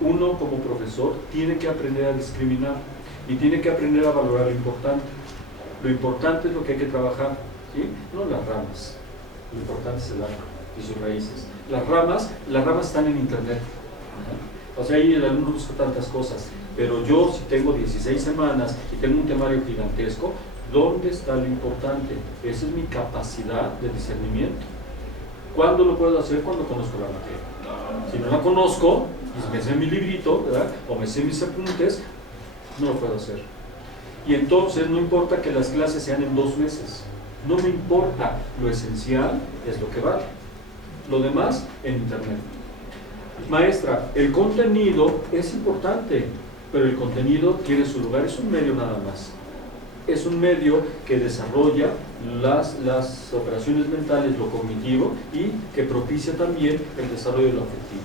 Uno como profesor tiene que aprender a discriminar y tiene que aprender a valorar lo importante. Lo importante es lo que hay que trabajar, ¿sí? No las ramas. Lo importante es el arco y sus raíces. Las ramas están en internet, ¿no? O sea, ahí el alumno busca tantas cosas, pero yo, si tengo 16 semanas y tengo un temario gigantesco, ¿dónde está lo importante? Esa es mi capacidad de discernimiento. ¿Cuándo lo puedo hacer? Cuando conozco la materia. Si no la conozco, y me sé mi librito, ¿verdad?, o me sé mis apuntes, no lo puedo hacer. Y entonces no importa que las clases sean en 2 meses, no me importa, lo esencial es lo que vale, lo demás en internet. Maestra, el contenido es importante, pero el contenido tiene su lugar, es un medio nada más. Es un medio que desarrolla las operaciones mentales, lo cognitivo, y que propicia también el desarrollo de lo afectivo.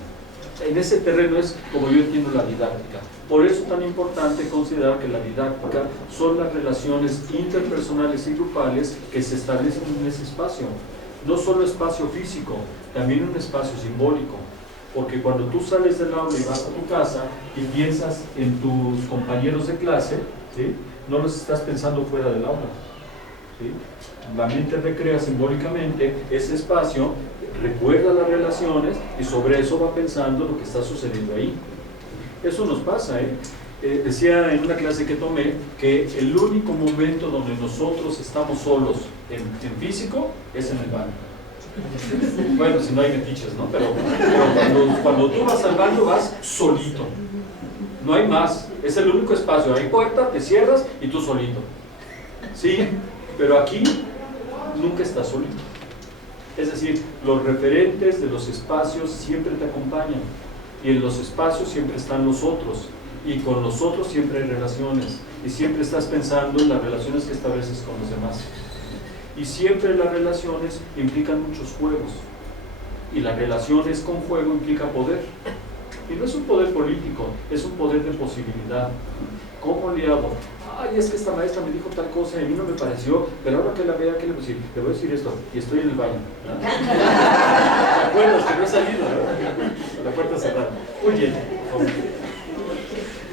En ese terreno es como yo entiendo la didáctica. Por eso es tan importante considerar que la didáctica son las relaciones interpersonales y grupales que se establecen en ese espacio. No solo espacio físico, también un espacio simbólico. Porque cuando tú sales del aula y vas a tu casa y piensas en tus compañeros de clase, ¿sí?, no los estás pensando fuera del aula, ¿sí? La mente recrea simbólicamente ese espacio, recuerda las relaciones y sobre eso va pensando lo que está sucediendo ahí. Eso nos pasa, ¿eh? Decía en una clase que tomé que el único momento donde nosotros estamos solos en físico es en el baño. Bueno, si no hay metiches, ¿no? Pero cuando tú vas al baño vas solito. No hay más. Es el único espacio. Hay puerta, te cierras y tú solito. Sí, pero aquí nunca estás solito. Es decir, los referentes de los espacios siempre te acompañan. Y en los espacios siempre están los otros. Y con los otros siempre hay relaciones. Y siempre estás pensando en las relaciones que estableces con los demás. Y siempre las relaciones implican muchos juegos. Y las relaciones con juego implica poder. Y no es un poder político, es un poder de posibilidad. ¿Cómo le hago? Ay, es que esta maestra me dijo tal cosa y a mí no me pareció, pero ahora que la vea, ¿qué le voy a decir? Le voy a decir esto, y estoy en el baño. ¿No? ¿Te acuerdas que no he salido? ¿No? La puerta cerrada. Muy bien.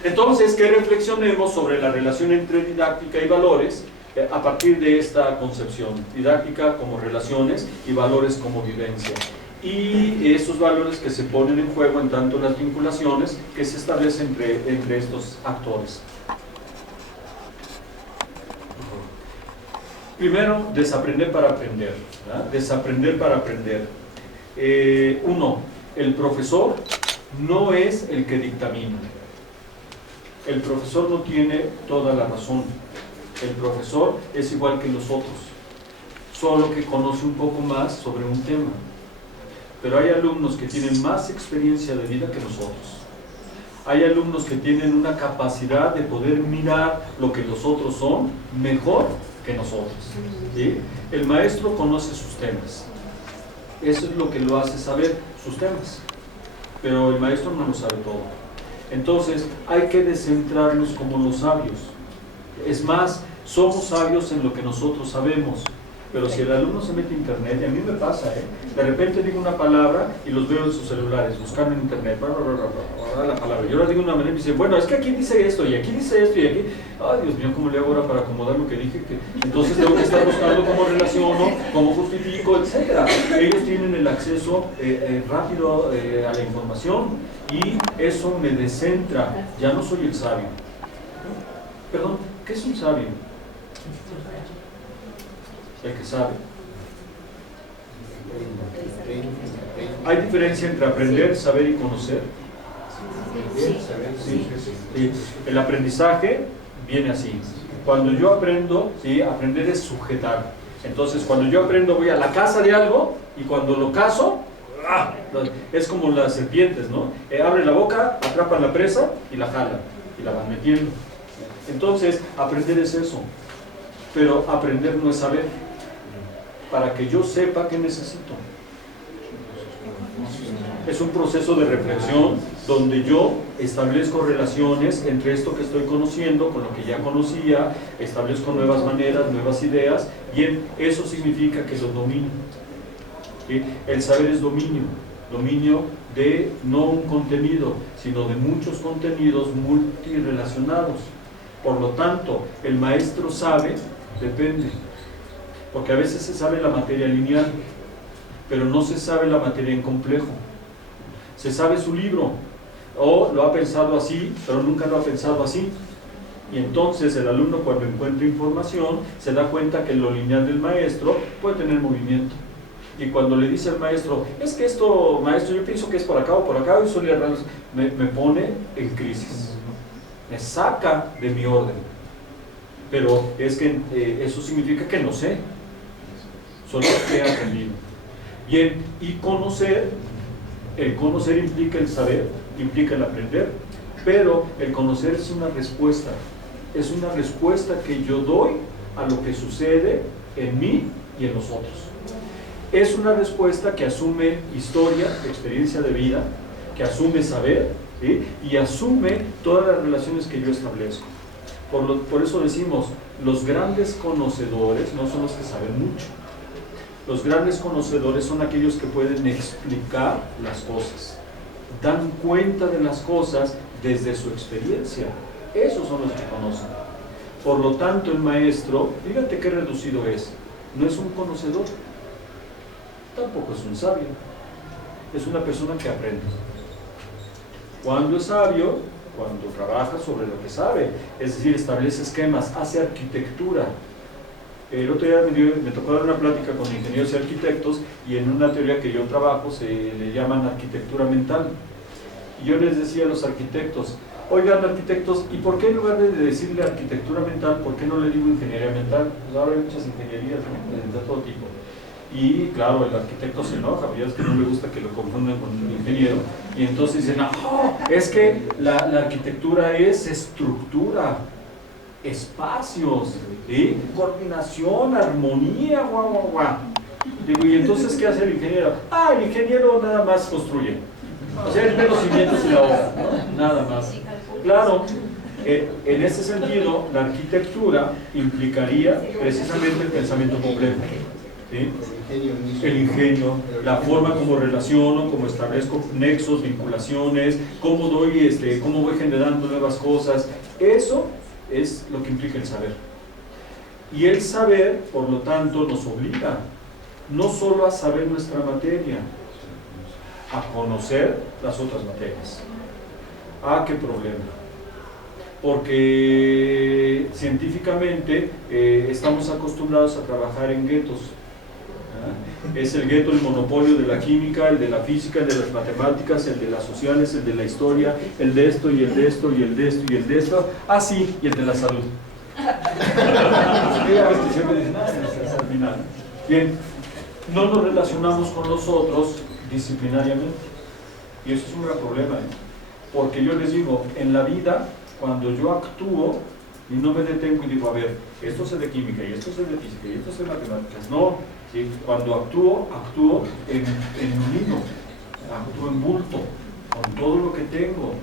Entonces, que reflexionemos sobre la relación entre didáctica y valores a partir de esta concepción. Didáctica como relaciones y valores como vivencia. Y esos valores que se ponen en juego en tanto las vinculaciones que se establecen entre estos actores. Primero, desaprender para aprender. ¿Verdad? Desaprender para aprender. Uno, el profesor no es el que dictamina. El profesor no tiene toda la razón. El profesor es igual que los otros, solo que conoce un poco más sobre un tema. Pero hay alumnos que tienen más experiencia de vida que nosotros. Hay alumnos que tienen una capacidad de poder mirar lo que los otros son mejor que nosotros. ¿Sí? El maestro conoce sus temas. Eso es lo que lo hace saber, sus temas. Pero el maestro no lo sabe todo. Entonces hay que descentrarnos como los sabios. Es más, somos sabios en lo que nosotros sabemos. Pero si el alumno se mete a internet, y a mí me pasa, de repente digo una palabra y los veo en sus celulares, buscando en internet, la palabra. Yo la digo de una manera y me dicen, bueno, es que aquí dice esto, y aquí dice esto, y aquí, ay Dios mío, ¿cómo le hago ahora para acomodar lo que dije? Entonces tengo que estar buscando cómo relaciono, cómo justifico, etc. Ellos tienen el acceso rápido a la información y eso me descentra, ya no soy el sabio. Perdón, ¿qué es un sabio? El que sabe. ¿Hay diferencia entre aprender, saber y conocer? Sí. Sí. El aprendizaje viene así. Cuando yo aprendo, ¿sí? Aprender es sujetar. Entonces, cuando yo aprendo, voy a la casa de algo y cuando lo cazo, es como las serpientes, ¿no? Abre la boca, atrapan la presa y la jalan y la van metiendo. Entonces, aprender es eso. Pero aprender no es saber. Para que yo sepa qué necesito. Es un proceso de reflexión donde yo establezco relaciones entre esto que estoy conociendo con lo que ya conocía, establezco nuevas maneras, nuevas ideas, y eso significa que lo domino. ¿Sí? El saber es dominio de no un contenido, sino de muchos contenidos multirelacionados. Por lo tanto, el maestro sabe, depende. Porque a veces se sabe la materia lineal, pero no se sabe la materia en complejo. Se sabe su libro, o lo ha pensado así, pero nunca lo ha pensado así. Y entonces el alumno, cuando encuentra información, se da cuenta que lo lineal del maestro puede tener movimiento. Y cuando le dice al maestro, es que esto, maestro, yo pienso que es por acá o por acá, y me pone en crisis. Me saca de mi orden. Pero es que eso significa que no sé. Solo que he aprendido. Bien, y conocer, el conocer implica el saber, implica el aprender, pero el conocer es una respuesta que yo doy a lo que sucede en mí y en los otros. Es una respuesta que asume historia, experiencia de vida, que asume saber, ¿sí? Y asume todas las relaciones que yo establezco. Por eso decimos, los grandes conocedores no son los que saben mucho. Los grandes conocedores son aquellos que pueden explicar las cosas. dan cuenta de las cosas desde su experiencia. Esos son los que conocen. Por lo tanto, el maestro, fíjate qué reducido es. No es un conocedor, tampoco es un sabio. Es una persona que aprende. Cuando es sabio, cuando trabaja sobre lo que sabe, es decir, establece esquemas, hace arquitectura. El otro día me tocó dar una plática con ingenieros y arquitectos, y en una teoría que yo trabajo se le llaman arquitectura mental. Y yo les decía a los arquitectos, oigan arquitectos, ¿y por qué en lugar de decirle arquitectura mental, por qué no le digo ingeniería mental? Pues ahora hay muchas ingenierías, ¿no? De todo tipo. Y claro, el arquitecto se enoja, ya es que no le gusta que lo confundan con un ingeniero, y entonces dicen, no, es que la arquitectura es estructura, espacios, ¿sí? Coordinación, armonía, guau, guau, guau. Digo, ¿y entonces qué hace el ingeniero? Ah, el ingeniero nada más construye. O sea, él ve los cimientos y la obra, ¿no? Nada más. Claro, en ese sentido, la arquitectura implicaría precisamente el pensamiento complejo. ¿Sí? El ingenio, la forma como relaciono, como establezco nexos, vinculaciones, cómo voy generando nuevas cosas. Eso es lo que implica el saber. Y el saber, por lo tanto, nos obliga no solo a saber nuestra materia, a conocer las otras materias. Ah, qué problema. Porque científicamente estamos acostumbrados a trabajar en guetos. Es el gueto, el monopolio de la química, el de la física, el de las matemáticas, el de las sociales, el de la historia, el de esto y el de esto y el de esto y el de esto. Ah, sí, y el de la salud. Siempre dicen, al final. Bien, no nos relacionamos con los otros disciplinariamente. Y eso es un gran problema, porque yo les digo, en la vida, cuando yo actúo y no me detengo y digo, a ver, esto es de química y esto es de física y esto es de matemáticas, no, ¿sí? Cuando actúo en unido, actúo en bulto, con todo lo que tengo.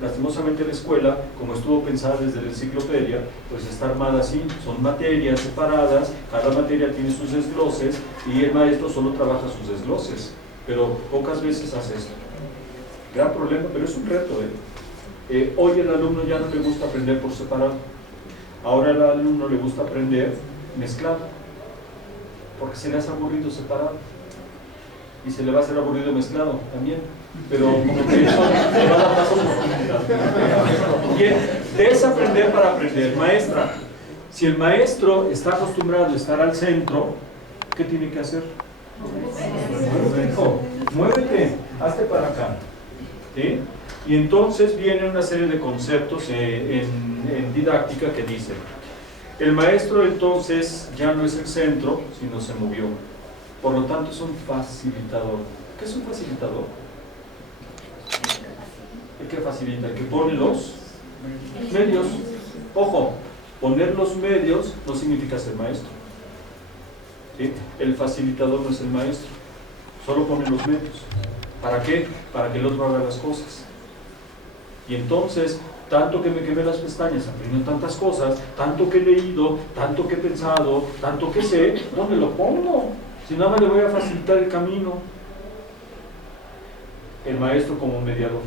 Lastimosamente la escuela, como estuvo pensada desde la enciclopedia, pues está armada así, son materias separadas, cada materia tiene sus desgloses y el maestro solo trabaja sus desgloses, pero pocas veces hace esto. Gran problema, pero es un reto. Hoy el alumno ya no le gusta aprender por separado, ahora al alumno le gusta aprender mezclado, porque se le hace aburrido separado y se le va a hacer aburrido mezclado también, pero como que eso le va a dar más oportunidad. Bien, desaprender para aprender. Maestra, si el maestro está acostumbrado a estar al centro, ¿qué tiene que hacer? Muévete, hazte para acá, ¿sí? Y entonces viene una serie de conceptos en didáctica que dicen, el maestro entonces ya no es el centro, sino se movió. Por lo tanto es un facilitador. ¿Qué es un facilitador? El que facilita, el que pone los medios. Ojo, poner los medios no significa ser maestro. ¿Sí? El facilitador no es el maestro, solo pone los medios. ¿Para qué? Para que el otro haga las cosas. Y entonces, tanto que me quemé las pestañas aprendiendo tantas cosas, tanto que he leído, tanto que he pensado, tanto que sé, ¿dónde lo pongo? Si nada más le voy a facilitar el camino. El maestro como mediador.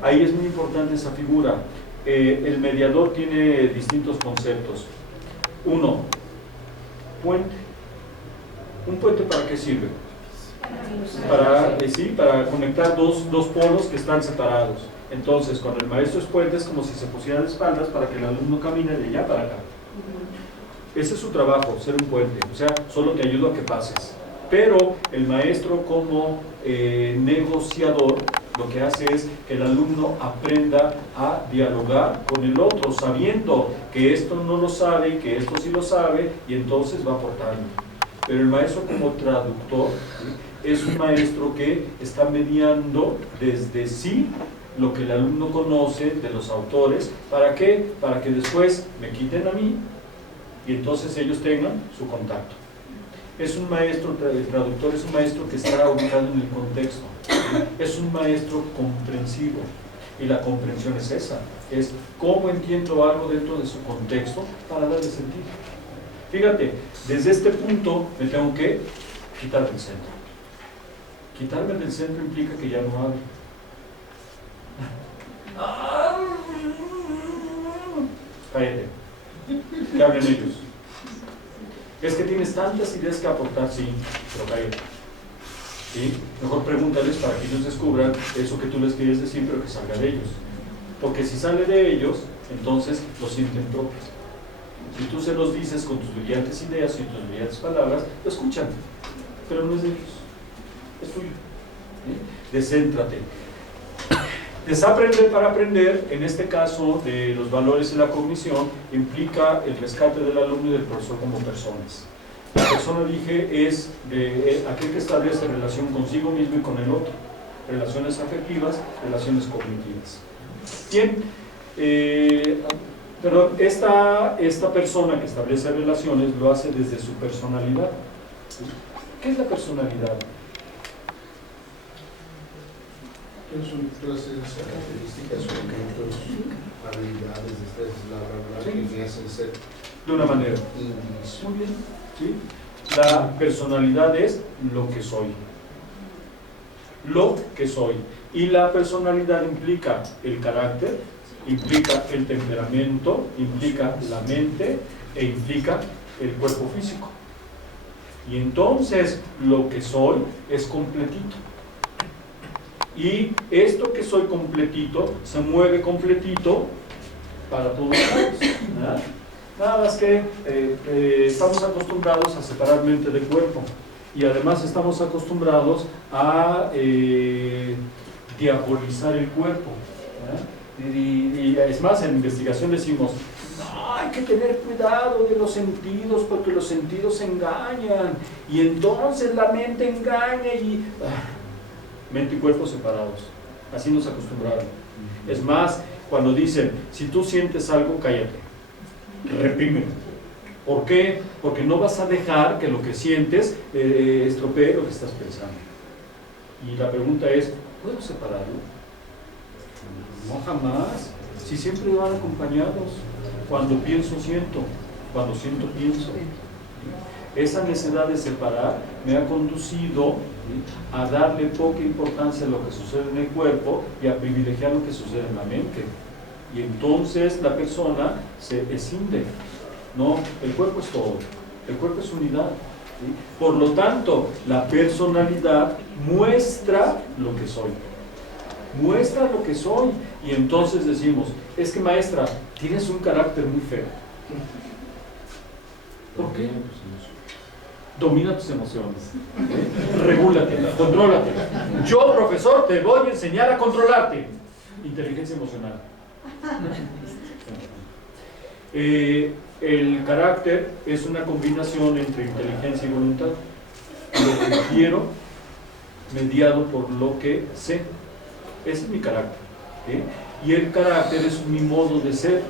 Ahí es muy importante esa figura. El mediador tiene distintos conceptos. Uno, puente. ¿Un puente para qué sirve? Para conectar dos polos que están separados. Entonces, cuando el maestro es puente, es como si se pusiera de espaldas para que el alumno camine de allá para acá. Ese es su trabajo, ser un puente. O sea, solo te ayudo a que pases. Pero el maestro como negociador, lo que hace es que el alumno aprenda a dialogar con el otro, sabiendo que esto no lo sabe y que esto sí lo sabe, y entonces va aportando. Pero el maestro como traductor, ¿sí? Es un maestro que está mediando desde sí lo que el alumno conoce de los autores. ¿Para qué? Para que después me quiten a mí y entonces ellos tengan su contacto. Es un maestro, el traductor es un maestro que está ubicado en el contexto. Es un maestro comprensivo. Y la comprensión es esa, es cómo entiendo algo dentro de su contexto para darle sentido. Fíjate, desde este punto me tengo que quitar del centro. Quitarme del centro implica que ya no hable. Cállate. Que hablen ellos. Es que tienes tantas ideas que aportar, sí, pero cállate. ¿Sí? Mejor pregúntales para que ellos descubran eso que tú les quieres decir, pero que salga de ellos. Porque si sale de ellos, entonces lo sienten propios. Si tú se los dices con tus brillantes ideas y tus brillantes palabras, lo escuchan, pero no es de ellos, es tuyo. ¿Sí? Descéntrate. Desaprender para aprender, en este caso de los valores y la cognición, implica el rescate del alumno y del profesor como personas. La persona, dije, es aquel que establece relación consigo mismo y con el otro. Relaciones afectivas, relaciones cognitivas. Bien, pero esta persona que establece relaciones lo hace desde su personalidad. ¿Qué es la personalidad? Son todas esas características, objetos, habilidades, destrezas, bla, Sí. que me hacen ser De una manera. individuos. Muy bien. ¿Sí? La personalidad es lo que soy. Lo que soy. Y la personalidad implica el carácter, implica el temperamento, implica la mente e implica el cuerpo físico. Y entonces lo que soy es completito. Y esto que soy completito se mueve completito para todos lados. ¿Verdad? Nada más que estamos acostumbrados a separar mente de cuerpo. Y además estamos acostumbrados a diabolizar el cuerpo. Y es más, en investigación decimos, no, hay que tener cuidado de los sentidos porque los sentidos engañan. Y entonces la mente engaña y... mente y cuerpo separados. Así nos acostumbraron. Es más, cuando dicen, si tú sientes algo, cállate. Reprímelo. ¿Por qué? Porque no vas a dejar que lo que sientes estropee lo que estás pensando. Y la pregunta es, ¿puedo separarlo? No, jamás. Si siempre van acompañados. Cuando pienso, siento. Cuando siento, pienso. Esa necesidad de separar me ha conducido a darle poca importancia a lo que sucede en el cuerpo y a privilegiar lo que sucede en la mente. Y entonces la persona se escinde. No, el cuerpo es todo. El cuerpo es unidad. ¿Sí? Por lo tanto, la personalidad muestra lo que soy. Muestra lo que soy. Y entonces decimos, es que maestra, tienes un carácter muy feo. ¿Por qué? Domina tus emociones. Regúlate, contrólate. Yo, profesor, te voy a enseñar a controlarte. Inteligencia emocional. El carácter es una combinación entre inteligencia y voluntad. Lo que quiero, mediado por lo que sé. Ese es mi carácter. ¿Sí? Y el carácter es mi modo de ser.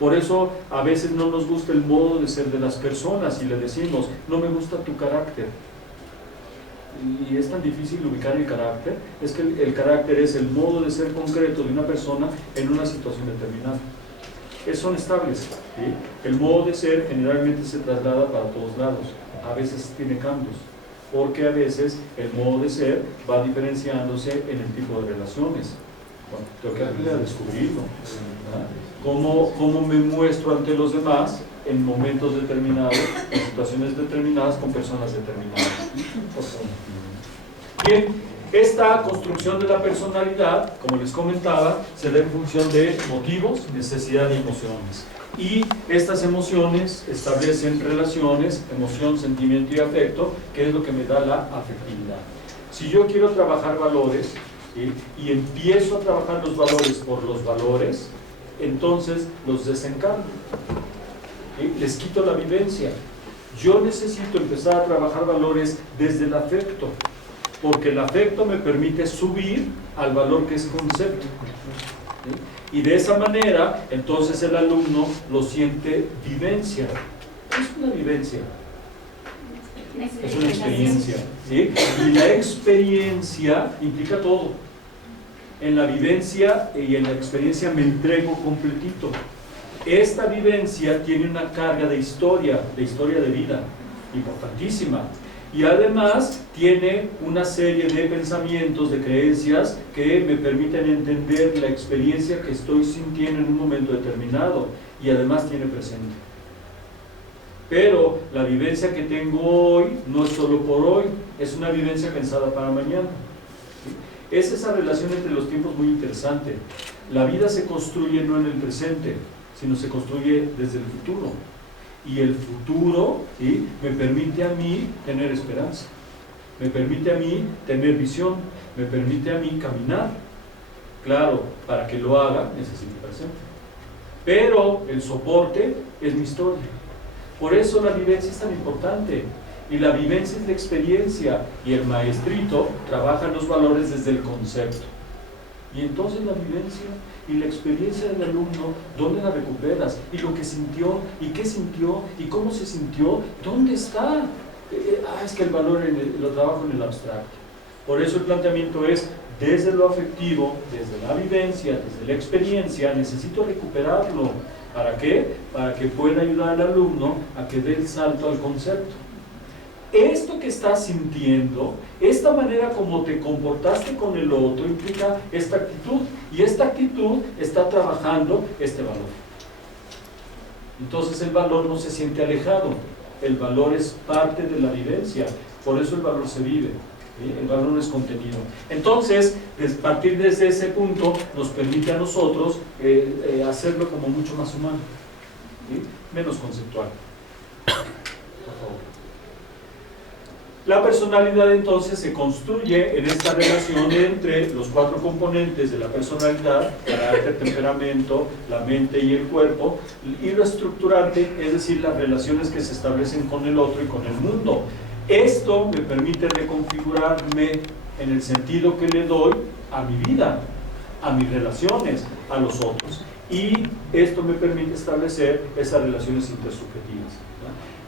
Por eso a veces no nos gusta el modo de ser de las personas y le decimos, no me gusta tu carácter. Y es tan difícil ubicar el carácter, es que el carácter es el modo de ser concreto de una persona en una situación determinada. Son estables. ¿Sí? El modo de ser generalmente se traslada para todos lados, a veces tiene cambios, porque a veces el modo de ser va diferenciándose en el tipo de relaciones. Bueno, tengo que aprender a descubrirlo. ¿Cómo me muestro ante los demás en momentos determinados, en situaciones determinadas, con personas determinadas? Bien, esta construcción de la personalidad, como les comentaba, se da en función de motivos, necesidad y emociones. Y estas emociones establecen relaciones, emoción, sentimiento y afecto, que es lo que me da la afectividad. Si yo quiero trabajar valores, ¿sí? Y empiezo a trabajar los valores por los valores, entonces los desencarno. ¿Sí? Les quito la vivencia. Yo necesito empezar a trabajar valores desde el afecto, porque el afecto me permite subir al valor que es concepto. ¿Sí? Y de esa manera, entonces el alumno lo siente vivencia. ¿Qué es una vivencia? Es una experiencia. ¿Sí? Y la experiencia implica todo. En la vivencia y en la experiencia me entrego completito. Esta vivencia tiene una carga de historia de vida, importantísima. Y además tiene una serie de pensamientos, de creencias que me permiten entender la experiencia que estoy sintiendo en un momento determinado, y además tiene presente. Pero la vivencia que tengo hoy no es solo por hoy, es una vivencia pensada para mañana. ¿Sí? Es esa relación entre los tiempos muy interesante. La vida se construye no en el presente, sino se construye desde el futuro. Y el futuro, ¿sí?, me permite a mí tener esperanza, me permite a mí tener visión, me permite a mí caminar. Claro, para que lo haga necesito presente. Pero el soporte es mi historia. Por eso la vivencia es tan importante. Y la vivencia es la experiencia. Y el maestrito trabaja los valores desde el concepto. Y entonces la vivencia y la experiencia del alumno, ¿dónde la recuperas? Y lo que sintió, y qué sintió, y cómo se sintió, ¿dónde está? Es que el valor lo trabajo en el abstracto. Por eso el planteamiento es, desde lo afectivo, desde la vivencia, desde la experiencia, necesito recuperarlo. ¿Para qué? Para que pueda ayudar al alumno a que dé el salto al concepto. Esto que estás sintiendo, esta manera como te comportaste con el otro, implica esta actitud, y esta actitud está trabajando este valor. Entonces el valor no se siente alejado, el valor es parte de la vivencia, por eso el valor se vive, ¿sí? El valor es contenido. Entonces, partir desde ese punto nos permite a nosotros hacerlo como mucho más humano, ¿sí? Menos conceptual. Por favor. La personalidad entonces se construye en esta relación entre los 4 componentes de la personalidad: carácter, temperamento, la mente y el cuerpo, y lo estructurante, es decir, las relaciones que se establecen con el otro y con el mundo. Esto me permite reconfigurarme en el sentido que le doy a mi vida, a mis relaciones, a los otros. Y esto me permite establecer esas relaciones intersubjetivas.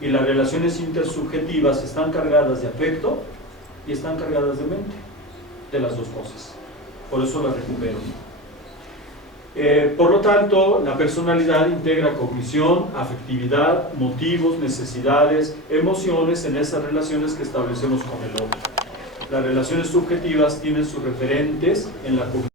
Y las relaciones intersubjetivas están cargadas de afecto y están cargadas de mente, de las dos cosas. Por eso las recupero. Por lo tanto, la personalidad integra cognición, afectividad, motivos, necesidades, emociones en esas relaciones que establecemos con el otro. Las relaciones subjetivas tienen sus referentes en la cognición